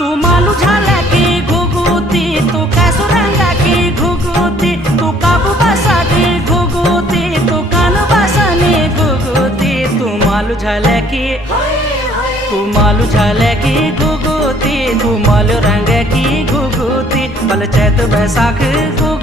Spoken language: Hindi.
तू मालू झाला की घुगुती, तू कैसो रंगा की घुगुती, तू काबू बसा की घुगुती, तू कान बसाने घुगुती, तू मालू झाला की, तू मालू झाला की घुगुती, तू मालू रंगा की घुगुती, बल चैत बैसाख घुगुती।